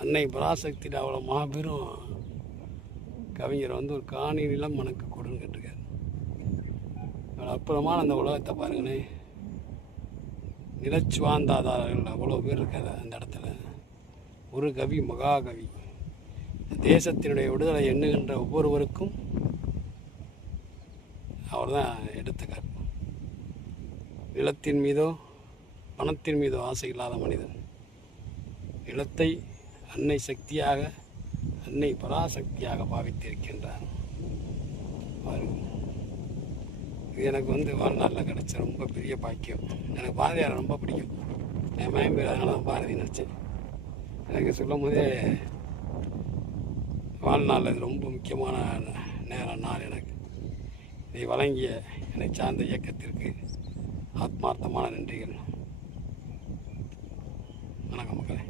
அன்னை பராசக்தியோட அவ்வளோ மாபெரும் கவிஞர் வந்து ஒரு காணி நிலம் மனக்கு கொடுன்னு கேட்டிருக்காரு. அவ்வளோ அற்புதமான அந்த உலகத்தை பாருங்களேன் நிலச்சுவாந்தாதாரர்கள் அவ்வளோ பேர் இருக்காது அந்த இடத்துல. ஒரு கவி மகாகவி. தேசத்தினுடைய விடுதலை எண்ணுகின்ற ஒவ்வொருவருக்கும் அவர் தான் எடுத்துக்கார். நிலத்தின் மீதோ பணத்தின் மீதோ ஆசை இல்லாத மனிதன். நிலத்தை அன்னை சக்தியாக அன்னை பராசக்தியாக பாவித்திருக்கின்றார் பாருங்கள் இது எனக்கு வந்து வாழ்நாளில் கிடைச்ச ரொம்ப பெரிய பாக்கியம். எனக்கு பாரதியாரை ரொம்ப பிடிக்கும். என் மயம் பேர் அதனால தான் பாரதி நினச்சேன். எனக்கு சொல்லும் போதே வாழ்நாளில் இது ரொம்ப முக்கியமான நேரம் நாள் எனக்கு. இதை வழங்கிய என்னை சார்ந்த இயக்கத்திற்கு ஆத்மார்த்தமான நன்றிகள். வணக்கம் மக்களே.